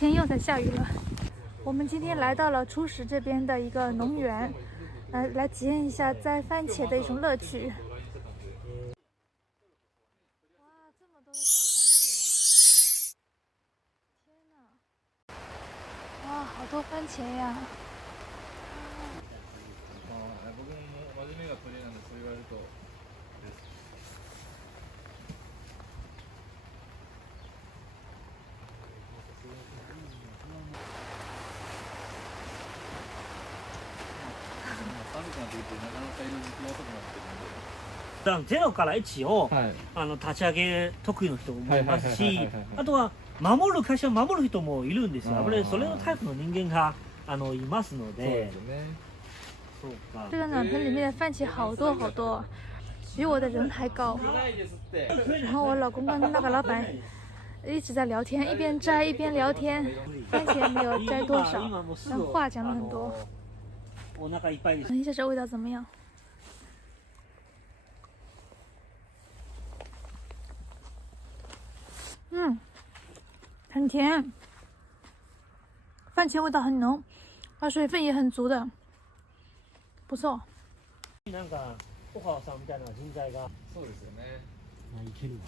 天又在下雨了。我们今天来到了初始这边的一个农园，来体验一下摘番茄的一种乐趣。哇，这么多的小番茄！天哪！哇，好多番茄呀！ゼロから1を、立ち上げ得意の人もいますし、あとは守る会社を守る人もいるんですよ。それのタイプの人間がいますので。そうか。这个暖盆里面的番茄好多好多，比我的人还高。然后我老公跟那个老板一直在聊天，一边摘一边聊天。番茄没有摘多少，但话讲了很多。闻一下这味道怎么样？很甜，番茄味道很浓，水分也很足的，不错。なんか小川さんみたいな人材がそうですよね。いけるわ。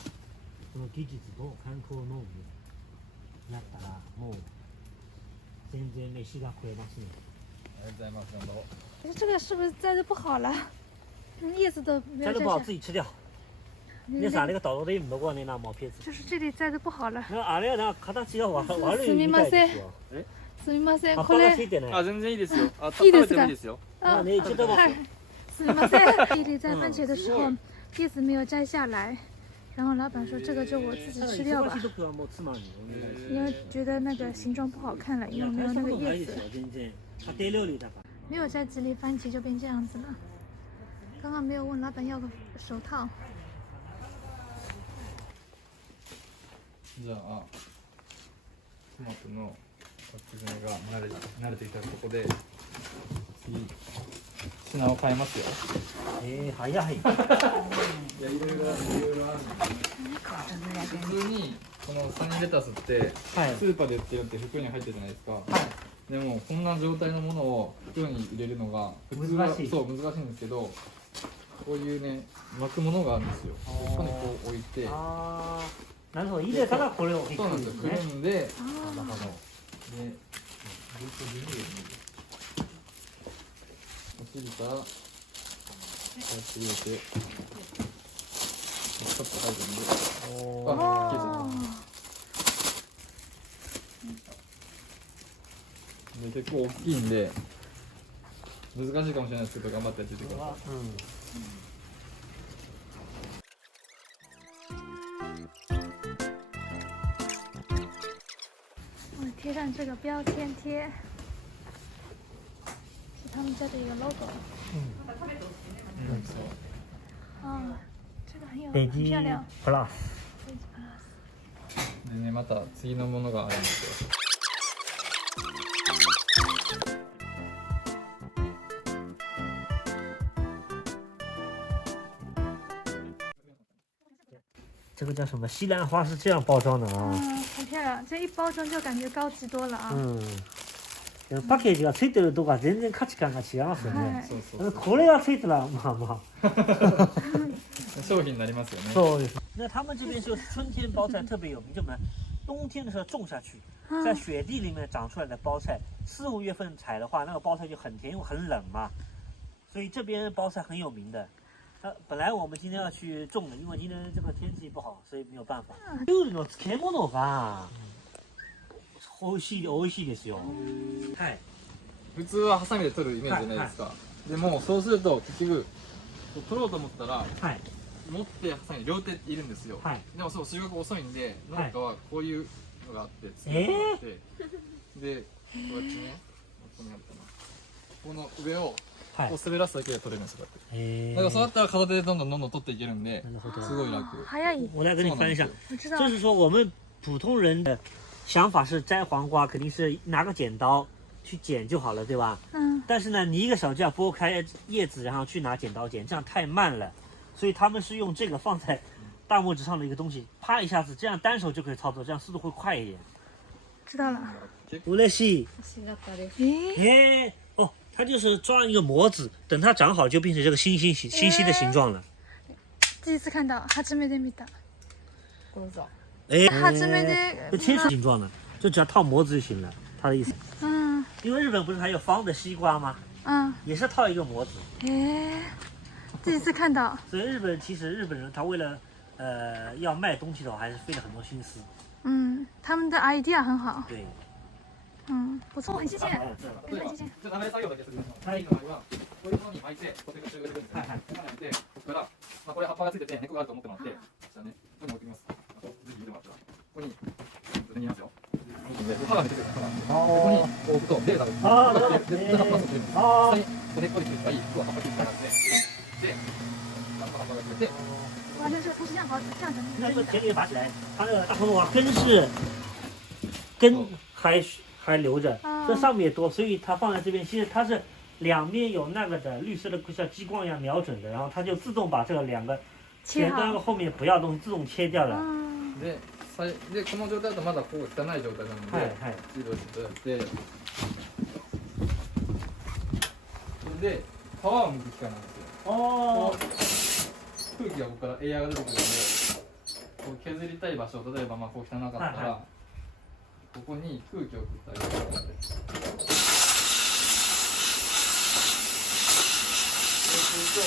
この技術と観光農業やったらもう全然飯が食えますね。ありがとうございます。どうも。这个是不是摘的不好了？叶子都没有摘的不好自己吃掉。那啥，那个倒で不过那毛片子。就是这里摘的不好了。あれはな形が悪いみたいですよ。すみません。葉っぱがついてない。あ、全然いいですよ。いいですか？いいですよ。啊，你知道吗？すみません。弟弟摘番茄的时候，叶子没有摘下来，然后老板说这个就我自己吃掉吧，因为觉得那个形状不好看了，因为没有那个叶子。没有摘几粒番茄就变这样子了。刚刚没有问老板要个手套。じゃあトマトのパック詰めが慣れてきたところで次品を変えますよ。早い。いやいろいろある。普通にこのサニーレタスってスーパーで売ってるって袋に入ってるじゃないですか。でもこんな状態のものを袋に入れるのが普通は難しいんですけど、こういうね巻くものがあるんですよ。ここにこう置いて。なるほど、入れたらこれをそうなんですよ。くるんで、で、お尻からこうやって入れて、ちょっと入るんで、あ、消えちゃった。で、結構大きいんで、難しいかもしれないですけど、頑張ってやってみてください。贴上这个标签贴，是他们家的一个 logo。这个很漂亮。プラス。でね、また次のものがあるんですよ。这个叫什么？西兰花是这样包装的啊。很漂亮，这一包装就感觉高级多了啊。パッケージがついてるとか全然価値観が違いますよね。これがついたらまあまあ。商品になりますよね。そうです。那他们这边是春天包菜特别有名，就我们冬天的时候种下去，在雪地里面长出来的包菜，4、5月份采的话，那个包菜就很甜，因为很冷嘛，所以这边包菜很有名的。本来我们今天要去种的，因为今天这个天气不好，所以没有办法。料理の漬物が美味しいですよ。はい。普通はハサミで取るイメージじゃないですか。でもそうすると結局取ろうと思ったら、持ってハサミ両手いるんですよ。でもそうすごく遅いんで、農家はこういうのがあって作ってもらって、でこうやってね、この上をこう滑らすだけで取れるんですよ。だからそうやったら片手でどんどん取っていけるんで、すごい楽。早い。我来跟你分享，就是说我们普通人的想法是摘黄瓜肯定是拿个剪刀去剪就好了，对吧？但是呢，你一个手就要剥开叶子，然后去拿剪刀剪，这样太慢了。所以他们是用这个放在大拇指上的一个东西，啪一下子，这样单手就可以操作，这样速度会快一点。知道了。嬉しい。诶，哦，它就是装一个模子，等它长好就变成这个星星的形状了。第一次看到，初めて見た。哎，初めて。就切成形状的，就只要套模子就行了。他的意思。嗯。因为日本不是还有方的西瓜吗？嗯。也是套一个模子。诶，第一次看到。所以日本人他为了要卖东西的话，还是费了很多心思。嗯，他们的 idea 很好。对。嗯，不错，很谢谢，很谢谢。じゃあ流れ作業だけするんです。はい。こういうものに巻いて、こういう集合してくるんです。はいはい。こうやってここから、まあこれ葉っぱがついてて根っこがあると思ってもらって、じゃあね、ここに置いてみます。ぜひ入れてもらったら、ここに入れますよ。歯が出てくるから、ここに置くと出るために、こうやって葉っぱがついてるんです。下に根っこについていい、ここは葉っぱについてるんで、で、葉っぱがついて。哇，那这个东西这样好，这样整。那个田里拔起来，它那个大红萝卜根还留着，这上面也多，所以它放在这边，其实它是两边有那个的绿色的像激光一样瞄准的，然后它就自动把这个两个前端和后面不要东西自动切掉了。でこの状態だとまだここ汚い状態なので、チーズをしていただいて、それで皮を剥く機械なんですよ。空気がここからエアが出てくるので、こう削りたい場所、例えばまあこう汚かったら、ここに空気を送ってあげるので、そうすると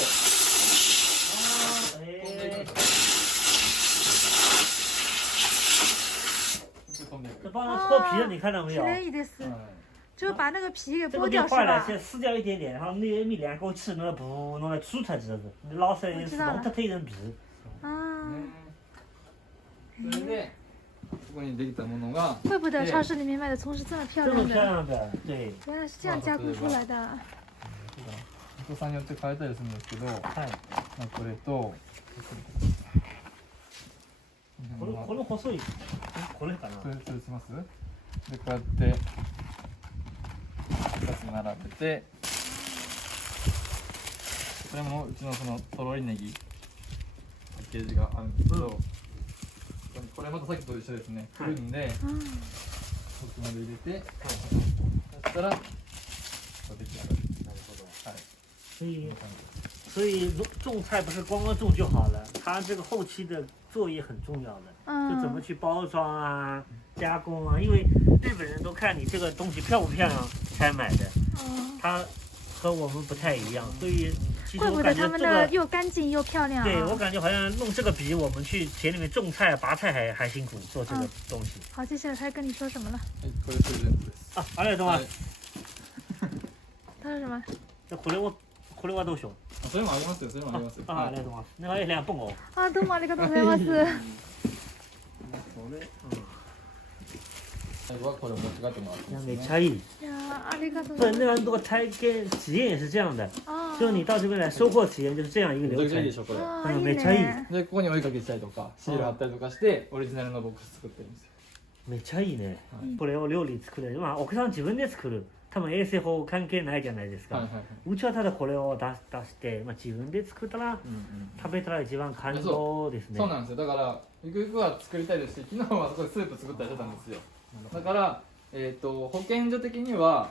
飛んでいくんです。飛んでいく。帮它脱皮了，你看到没有？綺麗です。就把那个皮给这个剥掉是吧？就坏了，先撕掉一点点，然后那一米两口吃，那个不弄来煮出来知道是，捞出来是弄特一层皮。啊。それでここにできたものが。怪不得超市里面卖的葱是这么漂亮的。这么漂亮的，对。原来是这样加工出来的。お子さんによって変えたりするんですけど、まあこれと。この細いこれかな。それします。でこうやって2つ並べて、これもうちのそのとろりネギパッケージがあるんですけど、これまたさっきと一緒ですね。くるんで、こっちまで入れて、そしたら出来上がる。なるほど。はい。所以种菜不是光光种就好了，它这个后期的作业很重要的，就怎么去包装啊、加工啊，因为日本人都看你这个东西漂不漂亮才买的，它和我们不太一样，所以其实我感觉他们的又干净又漂亮。对，我感觉好像弄这个比我们去田里面种菜、拔菜还辛苦，做这个东西。好，接下来他跟你说什么了？これプレゼントです。ありがとうございます。他说什么？これはどうしよう。それもありますよ。それもありますよ。ありがとうございます。那个2本哦。啊，どうもありがとうございます。最後はこれを持ち帰ってもらってますね。めっちゃいい。いやありがとうご对，ざいます。那个体験体验也是这样的，就是你到这边来收获体验就是这样一个流程。いいでしょこれ。めっちゃいい。でここにお絵かきしたりとかシール貼ったりとかしてオリジナルのボックス作ってるんですよ。めっちゃいいね。これを料理作る。まあ奥さん自分で作る。多分衛生法関係ないじゃないですか。うちはただこれを出して、まあ自分で作ったら食べたら一番感動ですね。そうなんですよ。だからゆくゆくは作りたいですし、昨日はそこでスープ作ったりしてたんですよ。だから保健所的には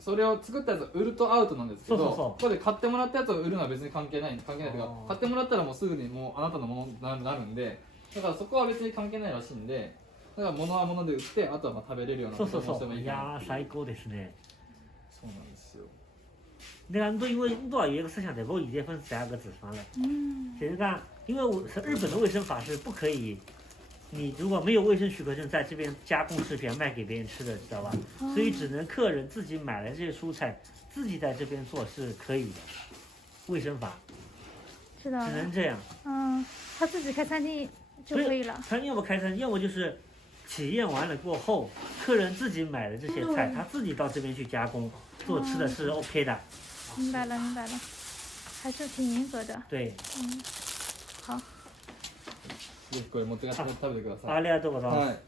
それを作ったやつを売るとアウトなんですけど、ここで買ってもらったやつを売るのは別に関係ないというか、買ってもらったらもうすぐにもうあなたのものになるんで、だからそこは別に関係ないらしいんで、だから物は物で売ってあとはまあ食べれるようなことをしてもいいかな。いや最高ですね。そうなんですよ。那个因为多少有一个思想的，我已经分3个地方了。其实看，因为日本的卫生法是不可以，你如果没有卫生许可证，在这边加工食品卖给别人吃的，知道吧？所以只能客人自己买了这些蔬菜，自己在这边做是可以的，卫生法。知道了。只能这样。他自己开餐厅就可以了。餐厅要不开餐厅，要么就是体验完了过后，客人自己买的这些菜，他自己到这边去加工做吃的是 OK 的。明白了，明白了，还是挺严格的。对。好。ぜひこれ持って帰って食べてください。ありがとうございます。